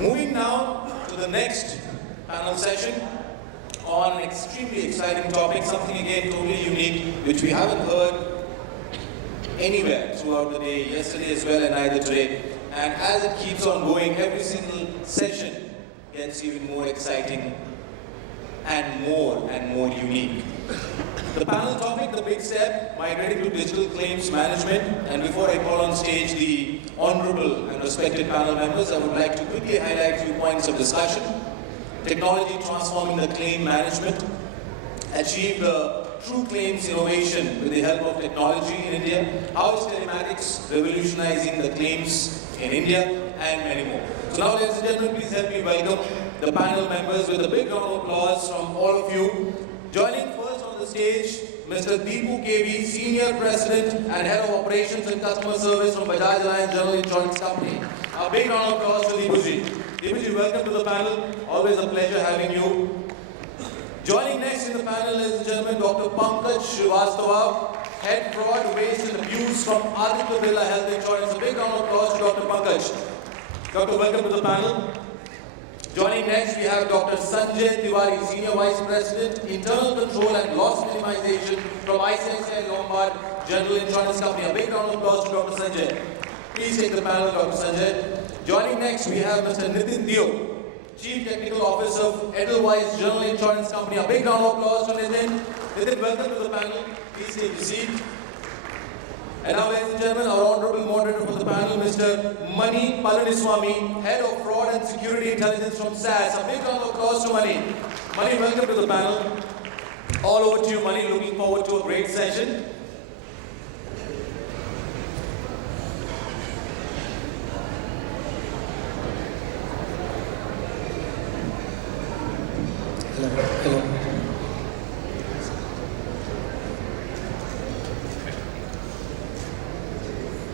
Moving now to the next panel session on an extremely exciting topic, something again totally unique, which we haven't heard anywhere throughout the day, yesterday as well and either today. And as it keeps on going, every single session gets even more exciting and more unique. The panel topic, the big step, migrating to digital claims management. And before I call on stage the honorable and respected panel members, I would like to quickly highlight a few points of discussion. Technology transforming the claim management, achieve the true claims innovation with the help of technology in India, how is telematics revolutionizing the claims in India, and many more. So now, ladies and gentlemen, please help me welcome the panel members with a big round of applause from all of you. Joining first on the stage, Mr. Dipu KV, Senior President and Head of Operations and Customer Service from Bajaj Allianz General Insurance Company. A big round of applause to Dipuji. Dipuji, welcome to the panel. Always a pleasure having you. Joining next in the panel, ladies and gentlemen, Dr. Pankaj Srivastava, Head Fraud, Waste and Abuse from Aditya Birla Health Insurance. A big round of applause to Dr. Pankaj. Doctor, welcome to the panel. Joining next, we have Dr. Sanjay Tiwari, Senior Vice President, Internal Control and Loss Minimization from ICICI Lombard General Insurance Company. A big round of applause to Dr. Sanjay. Please take the panel, Dr. Sanjay. Joining next, we have Mr. Nitin, Chief Technical Officer of Edelweiss General Insurance Company. A big round of applause to Nitin. Nitin, welcome to the panel. Please take a seat. And now, ladies and gentlemen, our honorable moderator for the panel, Mr. Palaniswamy, Head of Fraud and Security Intelligence from SAS. A big round of applause to Mani. Mani, welcome to the panel. All over to you, Mani. Looking forward to a great session. Hello.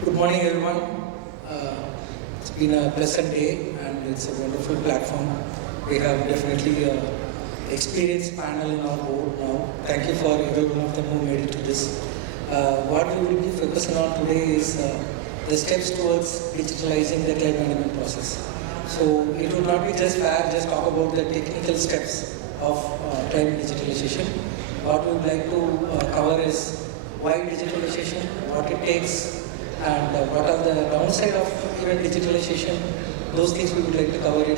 Good morning, everyone. It's been a pleasant day and it's a wonderful platform. We have definitely an experienced panel in our board now. Thank you for every one of them who made it to this. What we will be focusing on today is the steps towards digitalizing the claim management process. So it would not be just fair just talk about the technical steps of claim digitalization. What we would like to cover is why digitalization, what it takes, and what are the downside of even digitalization. Those things we would like to cover in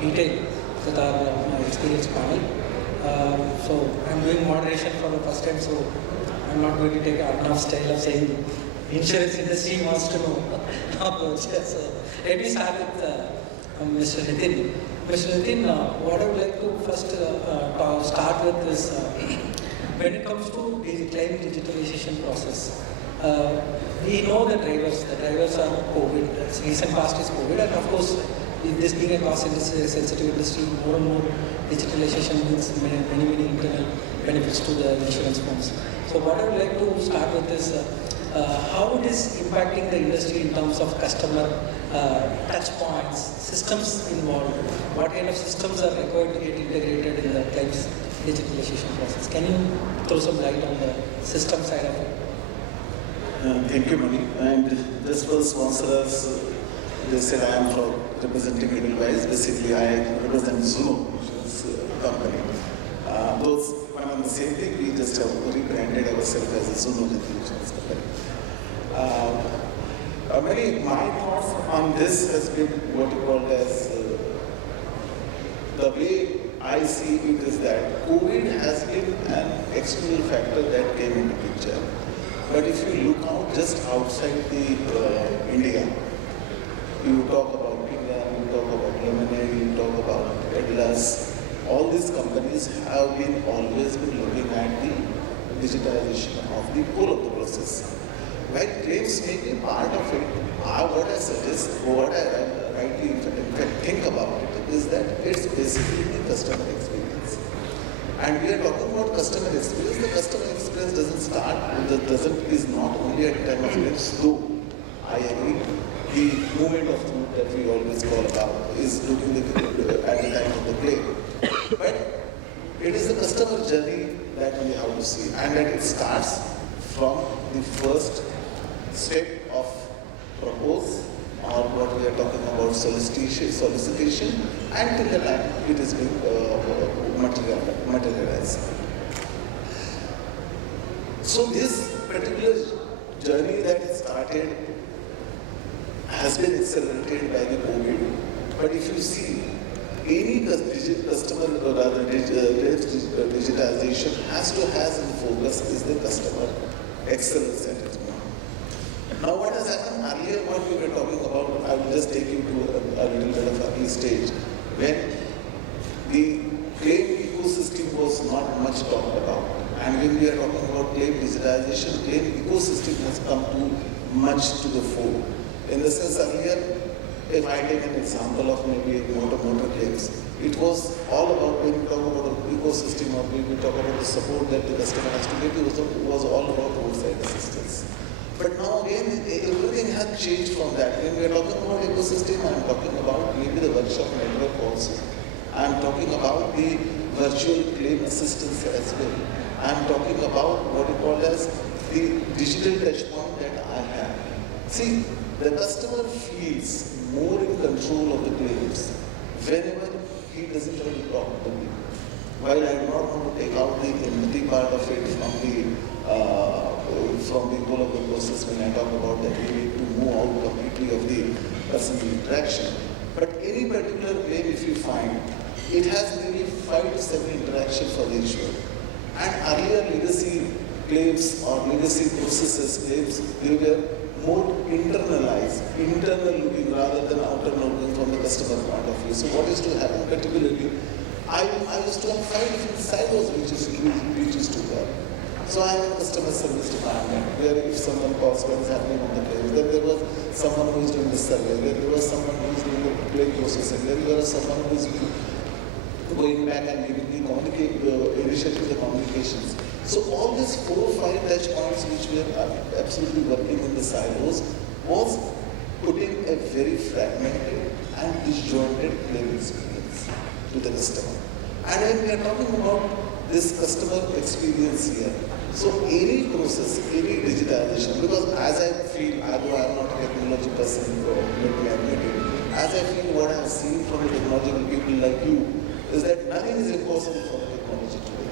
detail with our experienced panel. So I'm doing moderation for the first time, so I'm not going to take enough style of saying insurance industry wants to know. So let me start with Mr. Nitin. Mr. Nitin, what I would like to first start with is when it comes to the claim digitalization process, we know the drivers. The drivers are COVID. Recent past is COVID, and of course, this being a cost-sensitive industry, more and more digitalization brings many internal benefits to the insurance firms. So, what I would like to start with is how it is impacting the industry in terms of customer touch points, systems involved. What kind of systems are required to get integrated in the claims digitalization process? Can you throw some light on the system side of it? Thank you, Mani. And this was sponsored as they said I am from representing Edelweiss. Basically, I represent Zuno Insurance Company. Those one and the same thing. We just have rebranded ourselves as a Zuno Insurance Company. My thoughts on this has been what you call as the way I see it is that COVID has been an external factor that came into picture. But if you look out just outside the India, you talk about Birla, you talk about Lemonade, you talk about Edelweiss, all these companies have been always been looking at the digitization of the whole of the process. While claims may be part of it, what I suggest, what I rightly in fact think about it is that it's basically the customer experience. And we are talking about customer experience. The customer experience is not only at the time of claims, though I agree. The movement of truth that we always call about is looking at the time of the claim. But it is the customer journey that we have to see, and that it starts from the first step of propose or what we are talking about solicitation, and till the time it is being materialized. So this particular journey that started has been accelerated by the COVID. But if you see, any customer or rather digitization has in focus is the customer excellence at its point. Now what has happened earlier, what we were talking about, I will just take you to a little bit of early stage, when the claim ecosystem was not much talked about. And when we are talking about claim digitization, claim ecosystem has come too much to the fore. In the sense earlier, if I take an example of maybe motor claims, it was all about, when we talk about the ecosystem or when we talk about the support that the customer has to get, it was all about roadside assistance. But now again, everything has changed from that. When we are talking about ecosystem, I am talking about maybe the workshop network also. I am talking about the virtual claim assistance as well. I am talking about what you call as the digital touch point that I have. See, the customer feels more in control of the claims whenever he doesn't have to talk to me. While I do not want to take out the empathy part of it from the whole of the process when I talk about that we need to move out completely of the personal interaction. But any particular claim, if you find, it has maybe 5 to 7 interactions for the insurer. And earlier legacy claims or legacy processes claims, they were more internalized, internal looking rather than outer looking from the customer point of view. So what is to happen particularly, I used to have 5 different silos which used to work. So I have a customer service department where if someone calls what is happening on the claim, then there was someone who is doing the survey, then there was someone who is doing the claim processing, then there was someone who is going back and giving the initiative the communications. So all these 4 or 5 touch points which were absolutely working in the silos was putting a very fragmented and disjointed claim experience to the customer. And when we are talking about this customer experience here, so any process, any digitalization, because as I feel, although I am not a technology person, let me admit it, as I feel what I have seen from the technological people like you, is that nothing is impossible for technology today.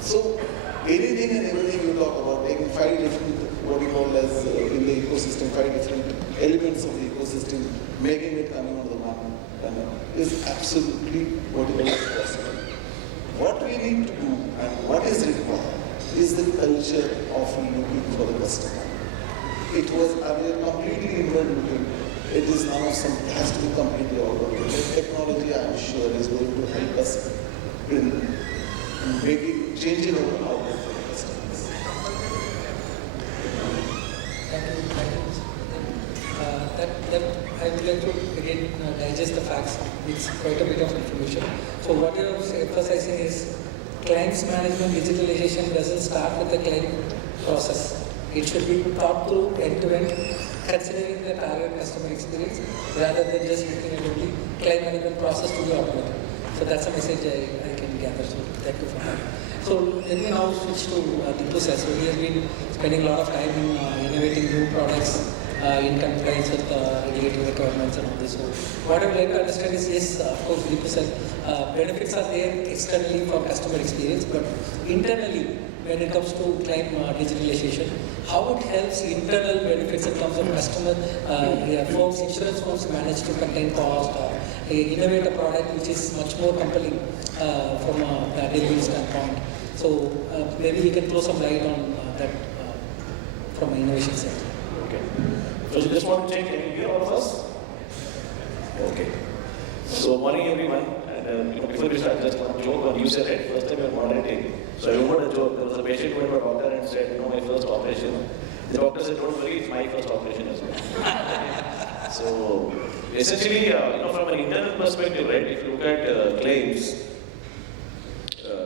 So anything and everything you talk about, taking 5 different, what you call as in the ecosystem, 5 different elements of the ecosystem, making it coming under the one is absolutely what is possible. What we need to do and what is required is the culture of looking for the customer. It was earlier completely inward looking. It is now has to be completely outward looking. Technology, I am sure, is going to help us in making changing our outlook for the customers. Thank you. That I would like to again digest the facts. It's quite a bit of information. So what you are emphasizing is claims management digitalization doesn't start with the claim process. It should be thought through end-to-end, considering the target customer experience rather than just looking at only claim management process to be automated. So that's a message I can gather. So thank you for that. So let me now switch to Dipu. So he has been spending a lot of time in innovating new products in compliance with regulatory requirements and all this. So what I would like to understand is, yes, of course, Dipu said benefits are there externally for customer experience, but internally, when it comes to claim digitalization, how it helps internal benefits in terms of customer firms, insurance firms manage to contain cost, innovate a product which is much more compelling from a delivery standpoint. So maybe we can throw some light on that from an innovation side. Okay. So you just want to check, can you hear all of us? Okay. So morning everyone. And before we start, just one joke on you said it. First time you're moderating. So I remember a joke. There was a patient who went to a doctor and said, my first operation. The doctor said, don't worry, it's my first operation as well. So essentially, from an internal perspective, right, if you look at claims,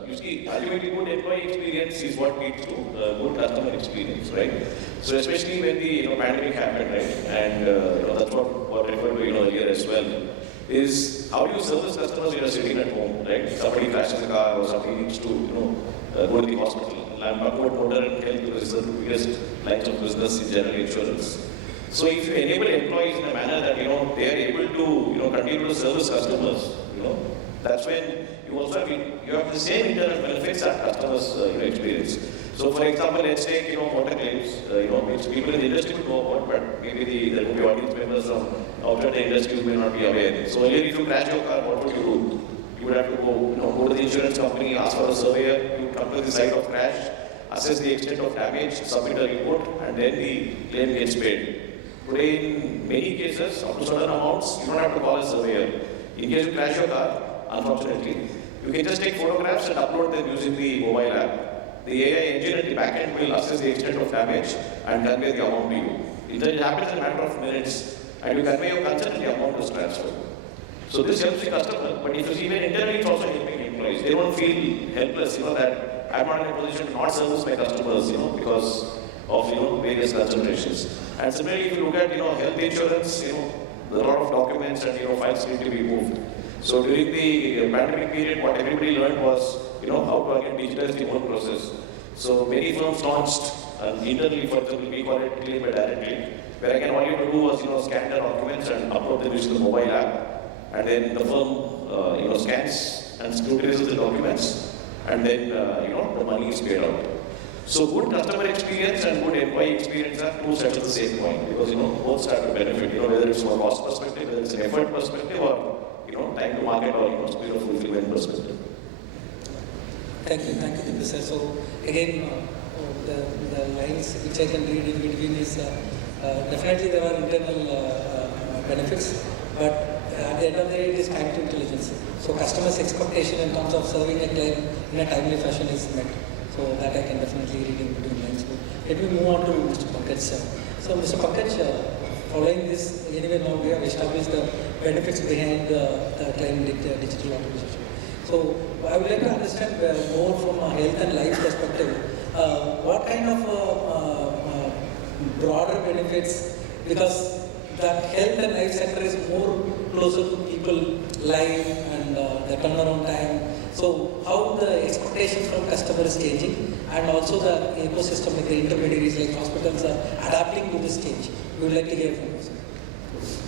you see, ultimately good employee experience is what leads to good customer experience, right? So especially when the pandemic happened, right, and that's what referred to earlier as well, is how do you service customers when you're sitting at home, right? Somebody crashes a car or somebody needs to go to the hospital. I'm talking about motor and health because these are the biggest lines of business in general insurance. So if you enable employees in a manner that, they are able to, continue to service customers, that's when you also have the same internal benefits that customers, experience. So for example, let's take, motor claims, which people in the industry would know about, but maybe there will be audience members from outside the industry who may not be aware. So earlier, if you crash your car, what would you do? You would have to go to the insurance company, ask for a surveyor, you come to the site of crash, assess the extent of damage, submit a report, and then the claim gets paid. Today, in many cases, up to certain amounts, you don't have to call a surveyor. In case you crash your car, unfortunately, you can just take photographs and upload them using the mobile app. The AI engine at the backend will assess the extent of damage and convey the amount to you. It happens in a matter of minutes, and you convey your consent and the amount is transferred. So this helps the customer, but if you see even internally, it's also helping employees. They don't feel helpless, that I'm not in a position to not service my customers, because of, various considerations. And similarly, if you look at, health insurance, there are a lot of documents and, files need to be moved. So during the pandemic period, what everybody learned was, how to again digitize the whole process. So many firms launched, internally, for example, we call it claim directly, where again all you have to do was, scan the documents and upload them using the mobile app, and then the firm, scans and scrutinizes the documents, and then, the money is paid out. So good customer experience and good employee experience are two sides of the same coin, because, both start to benefit, whether it's from a cost perspective, whether it's an effort perspective, or, time to market, or, speed of fulfillment perspective. Thank you, Dipu sir. So again, the lines which I can read in between is definitely there are internal benefits, but at the end of the day, it is time to intelligence. So customers' expectation in terms of serving a claim in a timely fashion is met. So that I can definitely read in between lines. So let me move on to Mr. Pankaj sir. So Mr. Pankaj, following this, anyway now we have established the benefits behind the claim digital automation. So I would like to understand more from a health and life perspective, what kind of broader benefits, because that health and life sector is more closer to people life and the turnaround time. So how the expectation from customers is changing, and also the ecosystem like the intermediaries like hospitals are adapting to this change. We would like to hear from you, sir.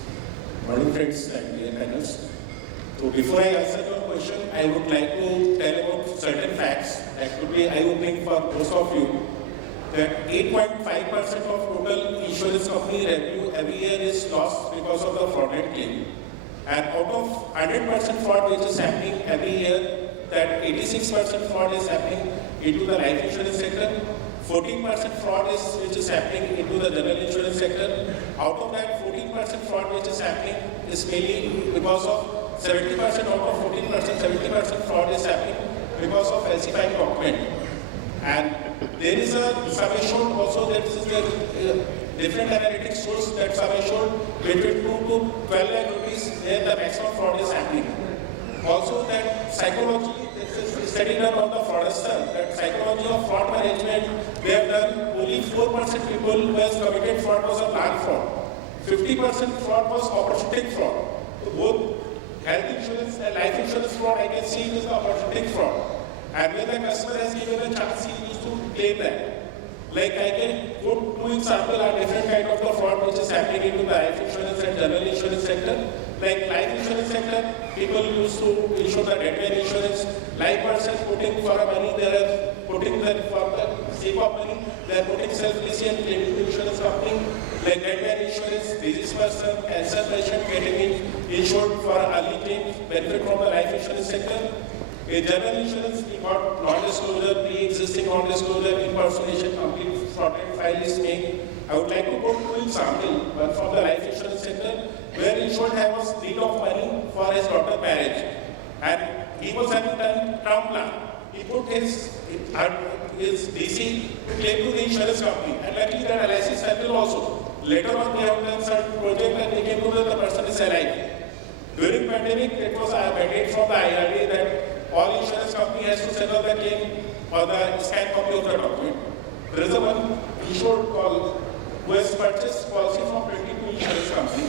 Morning friends and dear panelists. So before I answer your question, I would like to tell about certain facts that could be eye-opening for most of you. That 8.5% of total insurance company revenue every year is lost because of the fraudulent claim. And out of 100% fraud which is happening every year, that 86% fraud is happening into the life insurance sector, 14% fraud which is happening into the general insurance sector. Out of that 14% fraud which is happening is mainly because of 70% out of 14%, 70% fraud is happening because of falsifying document. And there is a survey showed also that this is the different analytics shows that survey showed between 2 to 12 lakh rupees where the maximum fraud is happening. Also that psychology, this is a study done on the fraudster, that psychology of fraud management, they have done only 4% people who has committed fraud was a planned fraud. 50% fraud was opportunistic fraud. So both health insurance and life insurance fraud, I can see it is the opportunistic fraud. And when the customer has given a chance, he used to claim that. Like I can put two examples are different kind of the fraud which is happening into the life insurance and general insurance sector. Like life insurance sector, people used to insure the death insurance. Life person putting for money, they are putting that for the sake of money, they are putting self-policy and claiming to insurance company. Like death insurance, disease person, cancer patient getting insured for early claim, benefit from the life insurance sector. In general insurance, we got non-disclosure, pre-existing non-disclosure, impersonation, complete fraudulent file is made. I would like to put two examples, one from the life insurance sector, where insured was need of money for his daughter's marriage. And he was having done term plan. He put his DC to claim to the insurance company. And luckily that LIC settled also. Later on, they have done certain project and they came to the person is alive. During pandemic, it was a mandate from the IRDA that all insurance company has to settle the claim or the scan copy of the document. There is a one insured call who has purchased policy from 22 insurance company,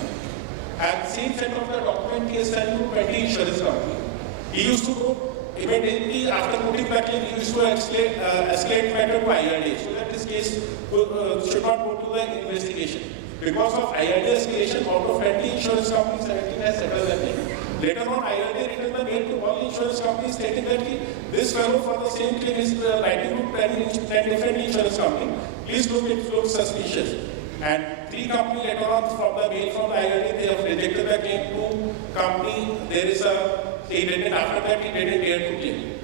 and same set of the document he has sent to 20 insurance company. He used to go immediately after putting the claim, he used to escalate matter to IRDA so that this case should not go to the investigation. Because of IRD escalation, out of 20 insurance companies, 17 has settled the claim. Later on, IRD written the mail to all insurance companies stating that this fellow for the same claim is writing to 10 different insurance companies. Please look, it looks suspicious. And 3 companies later on from the mail from the IRD, they have rejected the claim. 2 company, there is he didn't, after that he didn't dare to claim.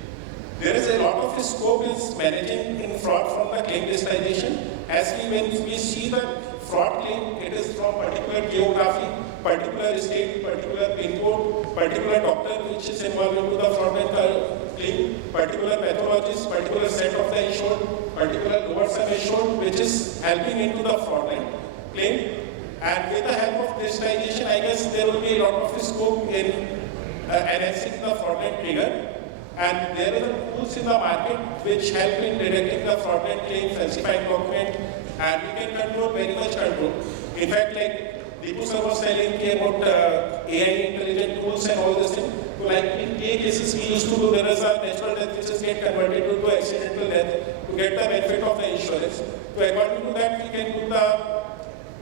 There is a lot of scope in managing in fraud from the claim digitization. As when we see the fraud claim, it is from particular geography, particular state, particular pin code, particular doctor which is involved into the fraudulent claim, particular pathologist, particular set of the insured, particular lower sum insured, which is helping into the fraudulent claim. And with the help of digitization, I guess there will be a lot of scope in enhancing the fraudulent trigger. And there are tools in the market which help in detecting the fraudulent claim, falsified document, and we can control very much control. In fact, like Dipu sir was telling about AI intelligent tools and all this thing. So like in many cases we used to do, there is a natural death which is get converted to accidental death to get the benefit of the insurance. So according to that, we can do the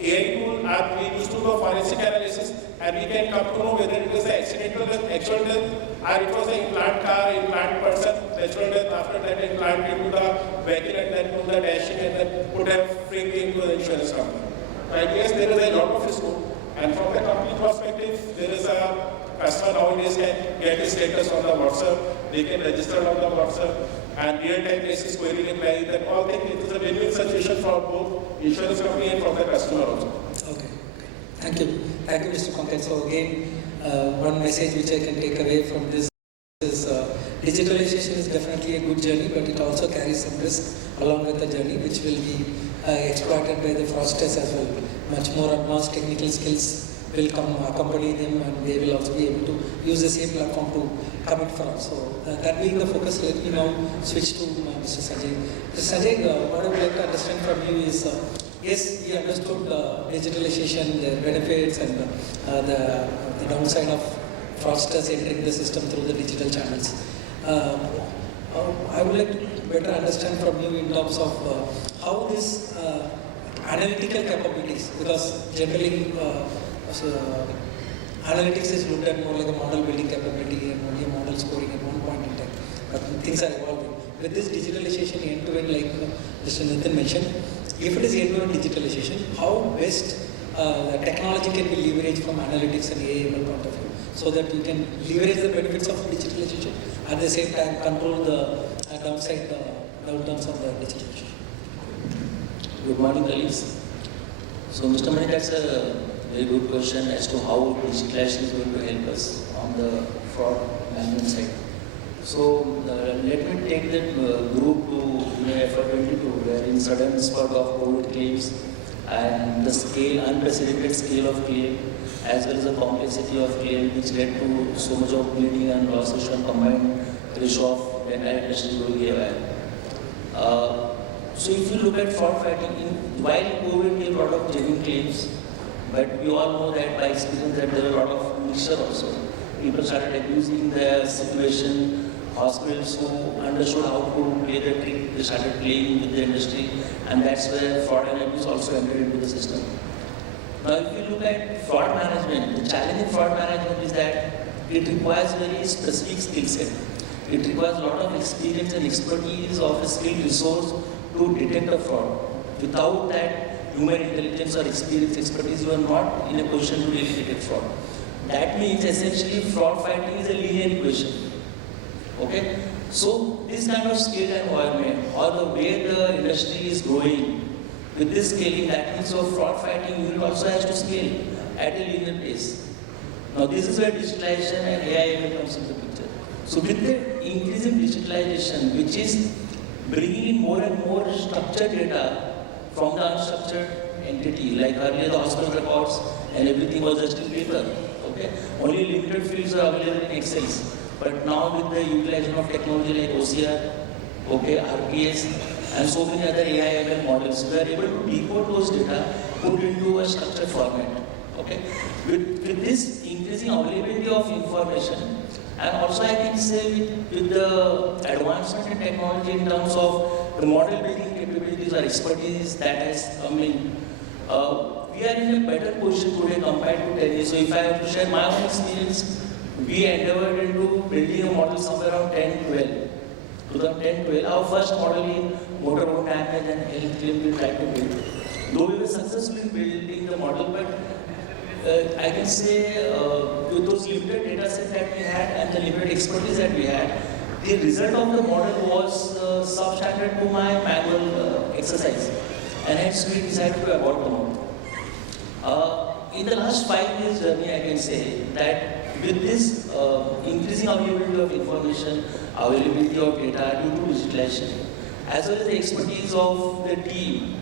AI tool, and we used to do forensic analysis, and we can come to know whether it is the accidental death, actual death, or it was an implant car, implant person, natural death, after that implant into the vehicle and then do the dashing and then put a frame into the insurance company. I guess there is a lot of scope, and from the company perspective, there is a customer nowadays can get his status on the WhatsApp, they can register on the WhatsApp, and real-time basis query reply, that all things, it is a win-win situation for both insurance company and for the customer also. Okay. Thank you. Thank you, Mr. Pankaj. So again, one message which I can take away from this is digitalization is definitely a good journey, but it also carries some risk along with the journey, which will be exploited by the fraudsters as well. Much more advanced technical skills will come accompany them, and they will also be able to use the same platform to commit fraud. So that being the focus, let me now switch to Mr. Sanjay. Mr. Sanjay, what I would like to understand from you is, yes, we understood digitalization, the benefits and the downside of fraudsters entering the system through the digital channels. I would like to better understand from you in terms of how this analytical capabilities, because generally analytics is looked at more like a model building capability and only a model scoring at one point in time. But things are evolving. With this digitalization end-to-end, like Mr. Nitin mentioned, if it is end-to-end digitalization, how best technology can be leveraged from analytics and AI point of view, so that you can leverage the benefits of digitalization, at the same time control the downside, downturns of the digitalization. Good morning, colleagues. So, Mr. Mani, that's a very good question as to how digitalization is going to help us on the fraud management side. So, let me take that group to FY22, where in sudden spurt of COVID claims and the scale, unprecedented scale of claim, as well as the complexity of claim, which led to so much of bleeding and loss ratio and combined ratio of the entire industry going haywire. So if you look at fraud fighting, while COVID gave a lot of genuine claims, but we all know that by experience that there are a lot of mixture also. People started abusing the situation, hospitals who understood how to play the trick, they started playing with the industry, and that's where fraud and abuse also entered into the system. Now if you look at fraud management, the challenge in fraud management is that it requires very specific skill set. It requires a lot of experience and expertise of a skilled resource to detect a fraud. Without that human intelligence or experience, expertise, you are not in a position to really detect fraud. That means essentially fraud fighting is a linear equation. Okay? So this kind of scale environment or the way the industry is growing, with this scaling, that means so fraud fighting unit also has to scale at a linear pace. Now this is where digitalization and AI comes into the picture. So with the increase in digitalization, which is bringing in more and more structured data from the unstructured entity, like earlier the hospital records and everything was just in paper. Okay? Only limited fields are available in Excel. But now with the utilization of technology like OCR, okay, RPS, and so many other AI/ML models, we are able to decode those data, put into a structured format. Okay? With this increasing availability of information, and also I can say with the advancement in technology in terms of the model building capabilities or expertise that has come in, we we are in a better position today compared to 10 years. So if I have to share my own experience, we endeavored into building a model somewhere around 10-12. 2010-12, our first model in motor road damage and health claim we tried to build. Though we were successful in building the model, but I can say with those limited data sets that we had and the limited expertise that we had, the result of the model was substandard to my manual exercise. And hence we decided to abort the model. In the last 5 years journey, I can say that with this increasing availability of information, availability of data due to digitalization, as well as the expertise of the team,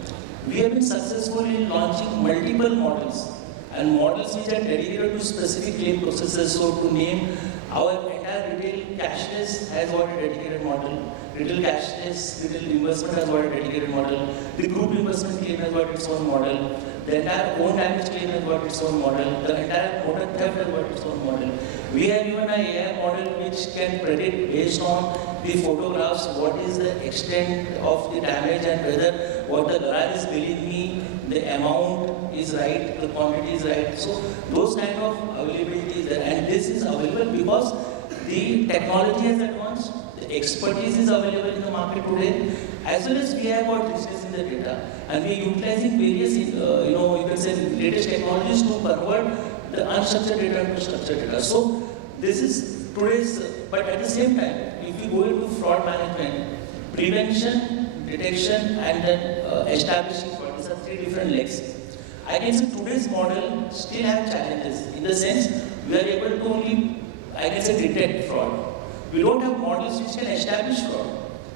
we have been successful in launching multiple models and models which are dedicated to specific claim processes. So to name, our entire retail cashless has got a dedicated model. Retail cashless, retail reimbursement has got a dedicated model. The group reimbursement claim has got its own model. The entire own damage claim has got its own model. The entire motor theft has got its own model. We have even an AI model which can predict based on the photographs what is the extent of the damage and whether what the garage is billing me, the amount is right, the quantity is right. So those kind of availability is there, and this is available because the technology has advanced, the expertise is available in the market today, as well as we have got richness in the data, and we are utilizing various, you can say latest technologies to convert the unstructured data into structured data. So this is today's, but at the same time, if we go into fraud management, prevention, detection, and then establishing fraud, these are 3 different legs. I can say today's model still have challenges in the sense we are able to only, I can say, detect fraud. We don't have models which can establish fraud.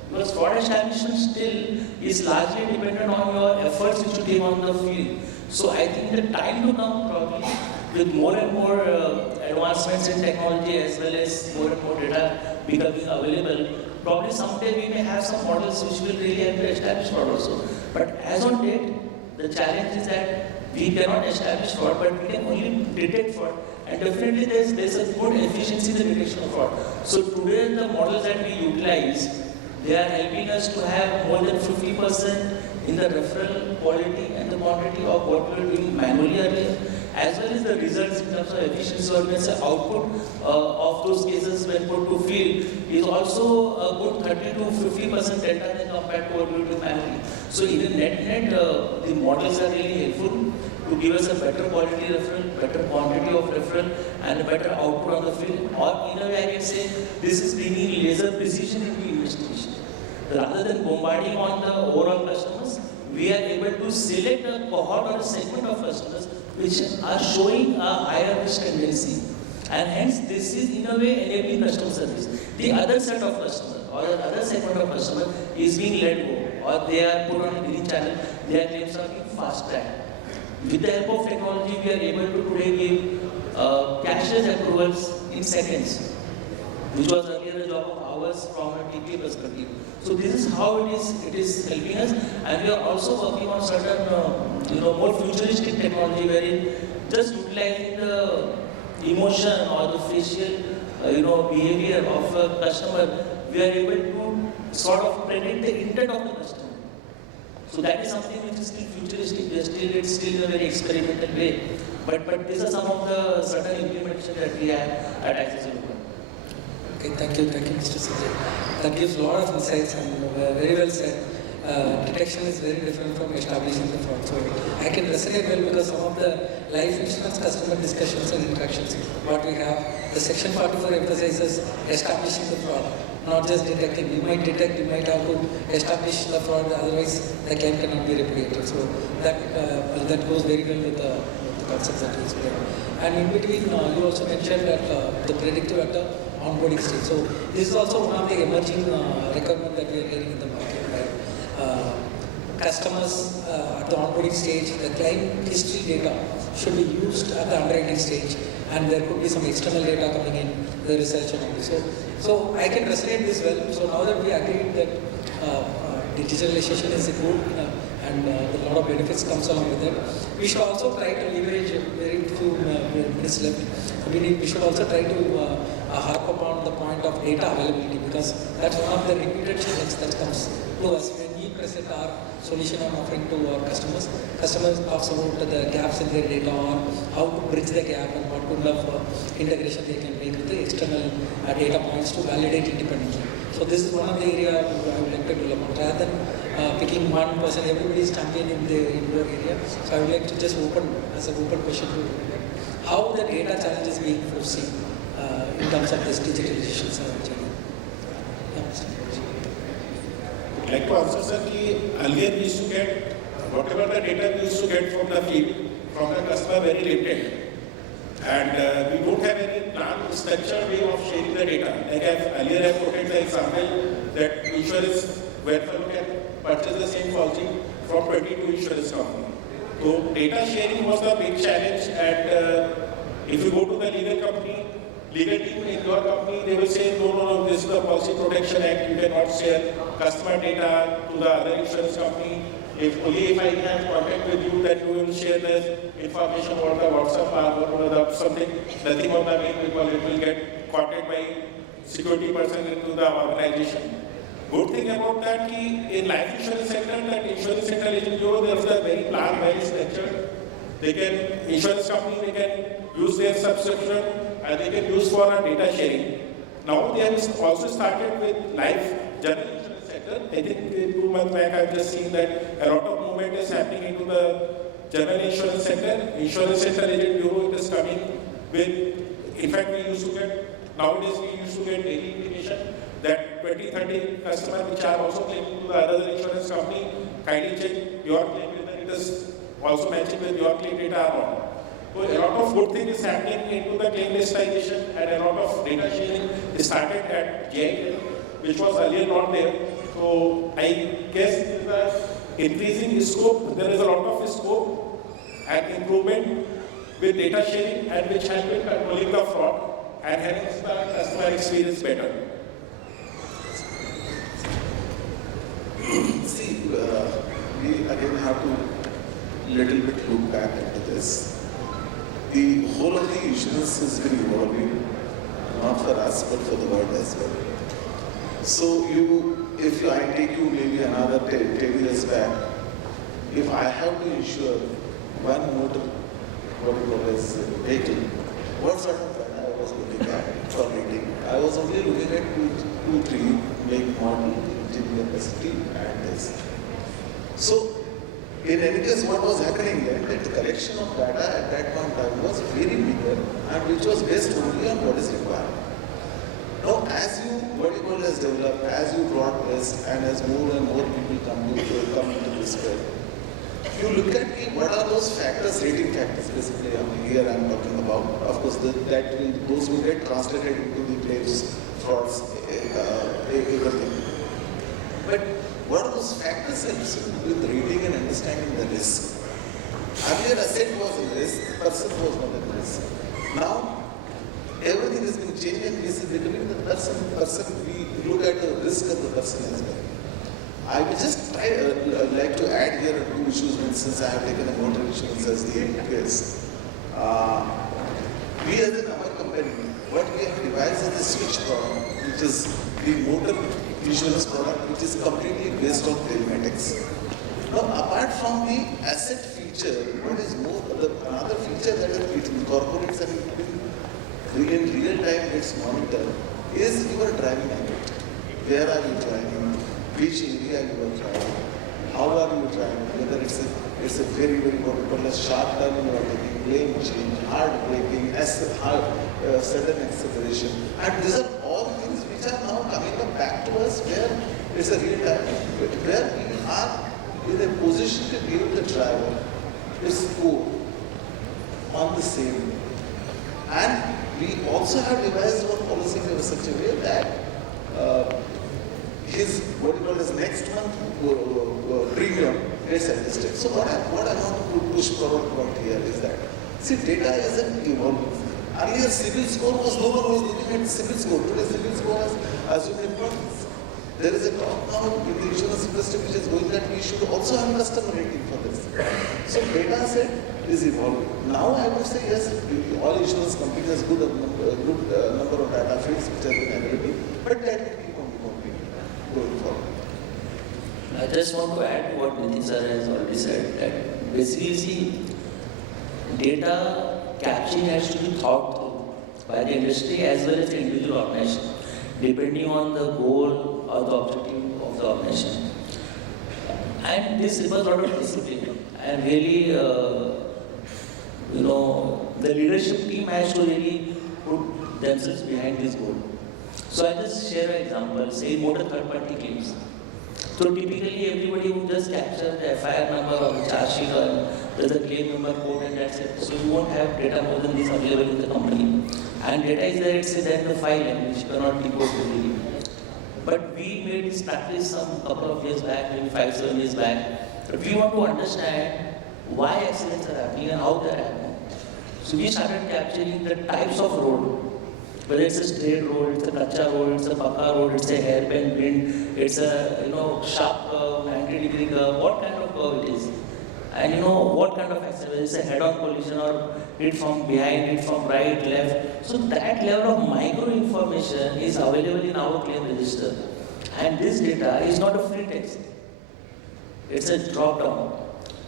Because fraud establishment still is largely dependent on your efforts which you take on the field. So I think the time to come probably with more and more advancements in technology as well as more and more data becoming available, probably someday we may have some models which will really help to establish fraud also. But as on date, the challenge is that we cannot establish fraud, but we can only detect fraud. And definitely there's a good efficiency in the detection of fraud. So today the models that we utilize, they are helping us to have more than 50% in the referral quality and the quantity of what we were doing manually earlier, as well as the results in terms of efficiency or output of those cases when put to field is also a good 30 to 50% delta than compared to what we do manually. So in the net, the models are really helpful to give us a better quality referral, better quantity of referral, and a better output on the field. Or in a way I can say this is bringing laser precision into investigation. Rather than bombarding on the overall customers, we are able to select a cohort or a segment of customers which are showing a higher risk tendency. And hence this is in a way enabling customer service. The other set of customers or the other segment of customer is being let go, or they are put on a green channel, their claims are being fast tracked. With the help of technology, we are able to today give cashless approvals in seconds, which was earlier a job of ours from a TPA perspective. So this is how it is helping us, and we are also working on certain more futuristic technology wherein just utilizing the emotion or the facial behavior of a customer, we are able to sort of predict the intent of the customer. So that is something which is still futuristic. It's still in a very experimental way. But these are some of the certain implementation that we have at ICICI. Okay, thank you, Mr. Sanjay. That gives a lot of insights and very well said. Detection is very different from establishing the fraud. So I can resonate well because some of the life insurance customer discussions and interactions, what we have, the section 44 emphasizes establishing the fraud, not just detecting. You might detect, you might have to establish the fraud, otherwise the claim cannot be replicated. So that goes very well with the concepts that you explained. And in between, you also mentioned that the predictive at the onboarding stage. So this is also one of the emerging requirements that we are hearing in the market. Customers at the onboarding stage, the claim history data should be used at the underwriting stage, and there could be some external data coming in, the research and all this. So I can resonate this well. So now that we agreed that digitalization is good and a lot of benefits comes along with it, we should also try to leverage very few minutes left. We should also try to harp upon the point point of data availability, because that's one of the repeated challenges that comes to us when we present our solution and offering to our customers. Customers talks about the gaps in their data or how to bridge the gap and what kind of integration they can make with the external data points to validate independently. So this is one of the areas I would like to develop. Rather than picking one person, everybody is champion in your area. So I would like to just open as an open question to how the data challenge is being foreseen in terms of this digitalization journey. I'd like to answer, sir, that earlier we used to get whatever the data we used to get from the field, from the customer, very limited. And we don't have any planned structured way of sharing the data. Like earlier I quoted the example that insurance, where one can purchase the same policy from 22 insurance companies. So data sharing was the big challenge, and if you go to the legal team in your company, they will say, no, this is the Policy Protection Act, you cannot share customer data to the other insurance company. Only if I have contact with you, then you will share the information on the WhatsApp or something, nothing on the mail, because it will get contact by security person into the organization. Good thing about that, in life insurance sector, that Insurance Intelligence Bureau, there is a very plan, very structured. Insurance company, they can use their subscription and they can use for a data sharing. Now they have also started with life general insurance sector. I think 2 months back I've just seen that a lot of movement is happening into the general insurance sector. Insurance Intelligence Bureau is coming with, in fact nowadays we used to get daily indication that 20-30 customers which are also claiming to the other insurance company, kindly check your claim whether it is also matching with your claim data or not. So a lot of good things is happening into the claim listization, and a lot of data sharing is started at GIL, which was earlier not there. So I guess in the increasing scope, there is a lot of scope and improvement with data sharing, and which has been controlling the fraud and hence the customer experience better. See, we again have to little bit look back into this. The whole of the insurance has been evolving, not for us, but for the world as well. So if I take you maybe another 10 years back, if I have to insure one motor, what we call as vehicle, what sort of one I was looking at for rating? I was only looking at two, three make model, engine capacity, and this. So, in any case, what was happening then, that the collection of data at that point in time was very bigger, and which was based only on what is required. Now, as vertical has developed, as you broadcast, and as more and more people come into this field, you look at what are those factors, rating factors, basically. Here I am talking about. Of course, those will get translated into the claims, frauds, everything. But what are those factors with rating and understanding the risk? Earlier, asset was a risk, person was not a risk. Now, everything has been changed, and we is becoming the person. We look at the risk of the person as well. I would just like to add here a few issues, since I have taken a motor insurance as the case. We as in our company, what we have devised is a switch product, which is the motor insurance product, which is completely based on telematics. Now, apart from the asset feature, what is more, another feature that it incorporates and in real time it's monitored is your driving habit. Where are you driving? Which area you are driving? How are you driving? Whether it's a very, very what we call a sharp turn you are taking, lane change, hard braking, sudden acceleration. And these are all things which are now coming up back to us where it's a real time, where we are in a position to give the driver a score on the same. And we also have devised our policy in such a way that his next month premium gets adjusted. So what I want to push forward point here is that, see, data isn't evolving. Earlier, CIBIL score was, no one was looking at CIBIL score. Today, CIBIL score has assumed importance. There is a talk now in the insurance industry which is going that we should also have customer rating for this. So data set is evolving. Now I would say yes, all insurance companies has good number of data feeds which have been available. just want to add to what Nitin sir has already said, that basically see, data capturing has to be thought through by the industry as well as the individual organization, depending on the goal or the objective of the organization. And this requires a lot of discipline. And really, the leadership team has to really put themselves behind this goal. So I just share an example, say motor third-party claims. So typically everybody would just capture the FIR number or the charge sheet or there's a claim number code and that's it. So you won't have data more than this available in the company. And data is there, it's there in the file and which cannot decode fully. But we made this practice some couple of years back, maybe 5-7 years back. But we want to understand why accidents are happening and how they're happening. So we started capturing the types of road. Whether it's a straight road, it's a kacha road, it's a pakka road, it's a hairpin bend, it's a sharp curve, 90-degree curve, what kind of curve it is. And what kind of accident, whether it's a head-on collision or hit from behind, hit from right, left. So that level of micro information is available in our claim register. And this data is not a free text. It's a drop-down.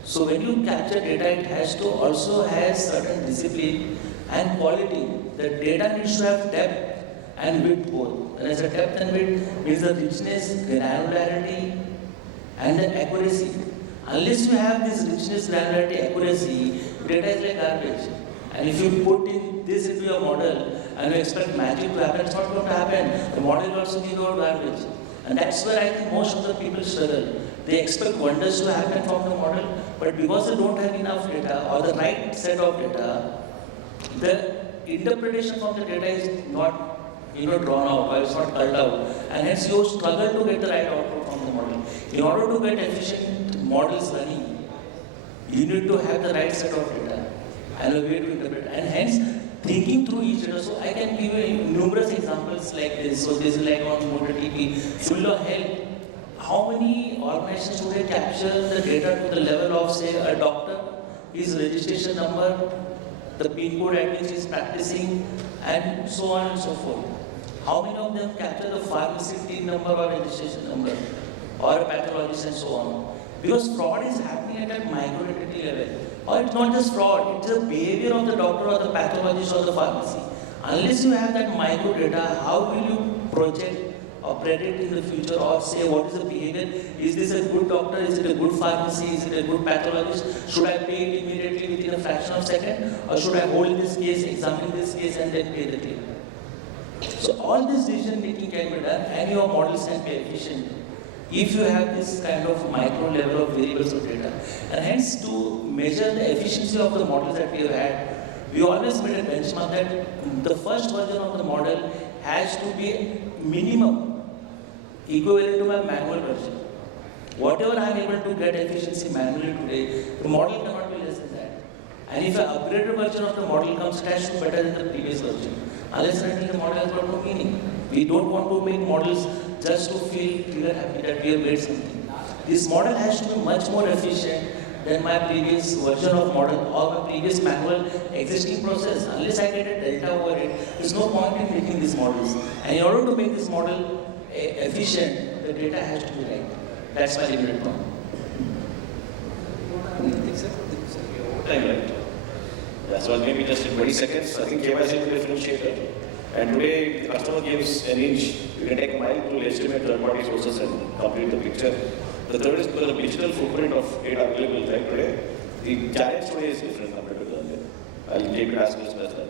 So when you capture data, it has to also have certain discipline and quality. The data needs to have depth and width both. When I say depth and width, means the richness, granularity, and the accuracy. Unless you have this richness, granularity, accuracy, data is like garbage. And if you put in this into your model and you expect magic to happen, it's not going to happen. The model will also be your garbage. And that's where I think most of the people struggle. They expect wonders to happen from the model, but because they don't have enough data or the right set of data, the interpretation from the data is not drawn out or it's not culled out. And hence you struggle to get the right output from the model. In order to get efficient models running, you need to have the right set of data and a way to interpret. And hence, thinking through each data. So I can give you numerous examples like this. So this is like on motor TP. Similar health. How many organizations today capture the data to the level of, say, a doctor, his registration number, the PIN code at which he is practicing, and so on and so forth? How many of them capture the pharmacy TIN number or registration number, or a pathologist and so on? Because fraud is happening at that micro-entity level. Or it's not just fraud, it's the behavior of the doctor or the pathologist or the pharmacy. Unless you have that micro data, how will you project or predict in the future or say what is the behavior? Is this a good doctor? Is it a good pharmacy? Is it a good pathologist? Should I pay it immediately within a fraction of a second? Or should I hold this case, examine this case and then pay the claim? So all this decision making can be done and your models can be efficient if you have this kind of micro level of variables of data. And hence to measure the efficiency of the models that we have had, we always made a benchmark that the first version of the model has to be minimum equivalent to my manual version. Whatever I am able to get efficiency manually today, the model cannot be less than that. And if an upgraded version of the model comes, it has to be better than the previous version. Unless and until the model has got no meaning. We don't want to make models just to feel we are happy that we have made something. This model has to be much more efficient than my previous version of model or my previous manual existing process. Unless I get a delta over it, there's no point in making these models. And in order to make this model efficient, the data has to be right. That's my limited point. Time, right? Yeah, so maybe just in 20 seconds, I think KYC is a differentiator. And today, the customer gives an inch, you can take a mile to estimate third-party sources and complete the picture. The third is because the digital footprint of data available right today. The challenge today is different compared to the earlier. I'll take it as close as that.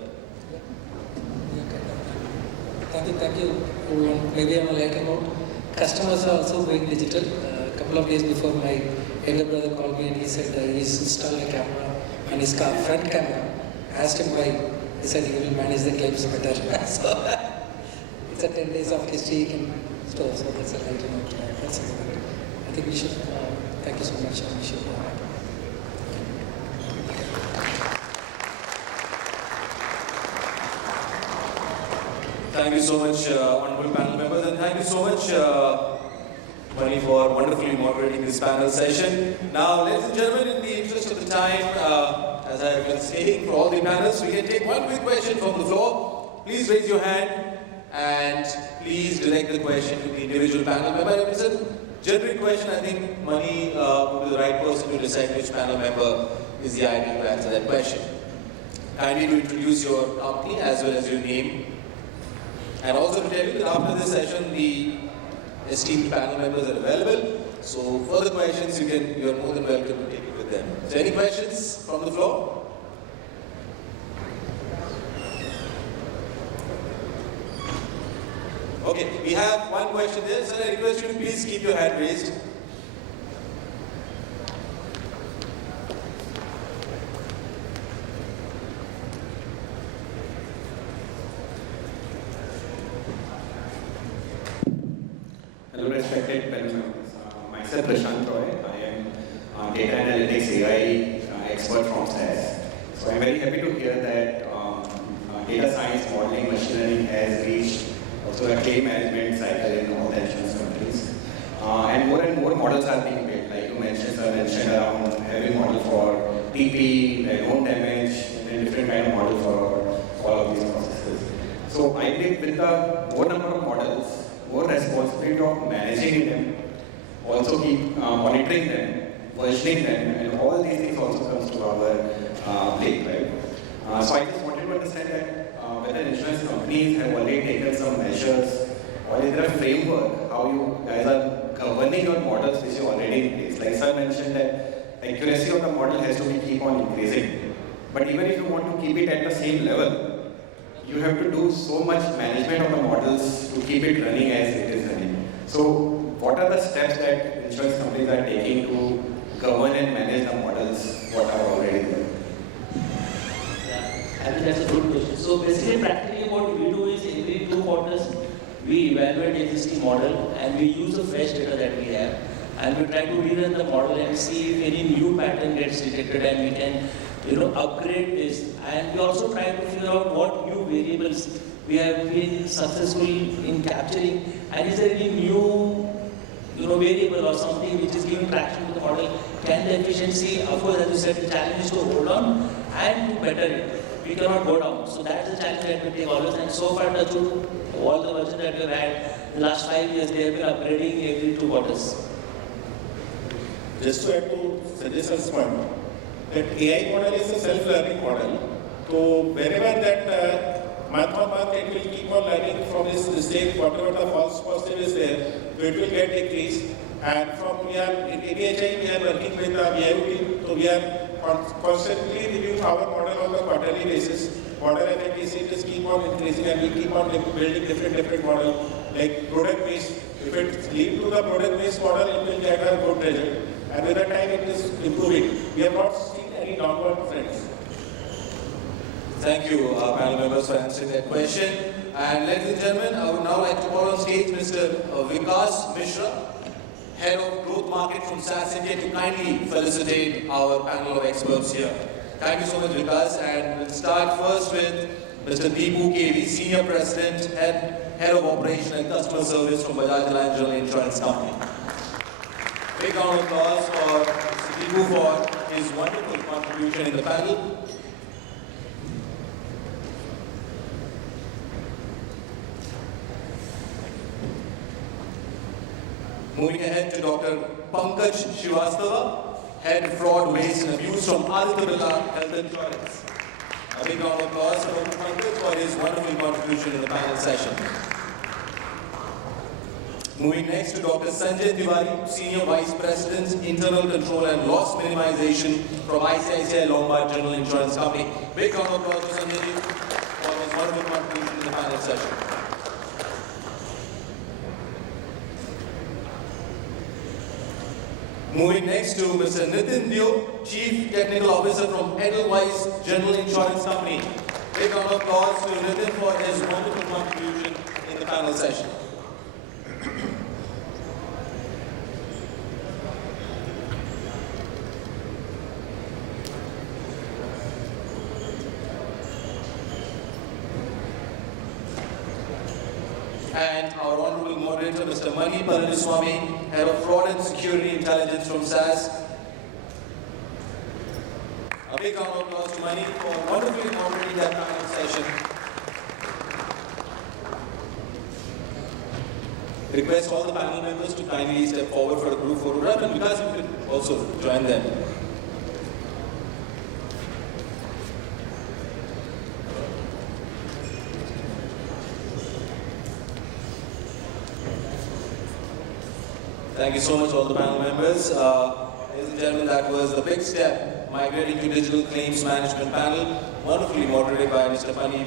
Thank you, everyone. Maybe I'm a light about. Customers are also going digital. A couple of days before, my elder brother called me and he said he's installed a camera on his car, front camera. I asked him why. He said he will manage the claims better. So it's a 10 days of history he can store. So that's a light note. That's it. I think we should. Thank you so much. We should. Thank you so much, honorable panel members, and thank you so much, Mani, for wonderfully moderating this panel session. Now, ladies and gentlemen, in the interest of the time, as I've been saying for all the panels, we can take one quick question from the floor. Please raise your hand and please direct the question to the individual panel member. Generic question, I think Mani would be the right person to decide which panel member is the ideal to answer that question. Kindly to introduce your company as well as your name. And also to tell you that after this session, the esteemed panel members are available. So further questions, you are more than welcome to take it with them. So any questions from the floor? Okay, we have one question there. Sir, I request you to please keep your hand raised. Hello, respected panel members. Myself, Prashant Roy. I am data analytics AI expert from SAS. So I'm very happy to hear that data science, modeling, machine learning has reached also a claim management cycle in all the insurance companies. And more models are being built. Like you mentioned, sir mentioned around having model for TP, loan damage, and then different kind of model for all of these processes. So I believe with the more number of models, more responsibility of managing them, also keep monitoring them, versioning them, and all these things also comes to our plate, right? So I just wanted to understand that whether insurance companies have already taken some measures, or is there a framework how you guys are governing your models which are already in place? Like sir mentioned that accuracy of the model has to be keep on increasing. But even if you want to keep it at the same level, you have to do so much management of the models to keep it running as it is running. So what are the steps that insurance companies are taking to govern and manage the models what are already there? I think that's a good question. So basically, practically what we do is every 2 quarters, we evaluate existing model and we use the fresh data that we have and we try to rerun the model and see if any new pattern gets detected and we can, upgrade this. And we also try to figure out what new variables we have been successful in capturing and is there any new, variable or something which is giving traction to the model. Can the efficiency, of course, as you said, the challenge is to hold on and to better it. We cannot go down. So that's the challenge that we take always. And so far, touch wood, all the versions that we've had, the last 5 years, they have been upgrading every 2 quarters. Just to add to Sanjay sir's point, that AI model is a self-learning model. So wherever that month on month it will keep on learning from this mistake, whatever the false positive is there, so it will get decreased. And in ABHI, we are working with the VIO team, so we are constantly reviewing our model on a quarterly basis. Model effectiveness just keep on increasing and we keep on building different model like product based. If it lead to the product based model, it will get a good result. And with the time it is improving. We have not seen any downward trends. Thank you, panel members, for answering that question. And ladies and gentlemen, I would now like to call on stage Mr. Vikas Mishra, Head of Growth Market from SAS India, to kindly felicitate our panel of experts here. Thank you so much, Vikas. And we'll start first with Mr. Dipu KV, Senior President, Head of Operation and Customer Service from Bajaj Allianz General Insurance Company. Big round of applause for Mr. Dipu for his wonderful contribution in the panel. Moving ahead to Dr. Pankaj Srivastava, Head Fraud, Waste and Abuse from Aditya Birla Health Insurance. A big round of applause for Dr. Pankaj for his wonderful contribution in the panel session. Moving next to Dr. Sanjay Tiwari, Senior Vice President, Internal Control and Loss Minimization from ICICI Lombard General Insurance Company. Big round of applause for Sanjay for his wonderful contribution in the panel session. Moving next to Mr. Nitin, Chief Technical Officer from Edelweiss General Insurance Company. Big round of applause to Nitin for his wonderful contribution in the panel session. And our Honorable Moderator, Mr. Palaniswamy, Head of Fraud and Security Intelligence from SAS. A big round of applause to Mani for wonderfully moderating that panel session. request all the panel members to kindly step forward for a group photograph, and because you could also join them. Thank you so much, all the panel members. Ladies and gentlemen, that was the big step, migrating to digital claims management panel, wonderfully moderated by Mr. Pani.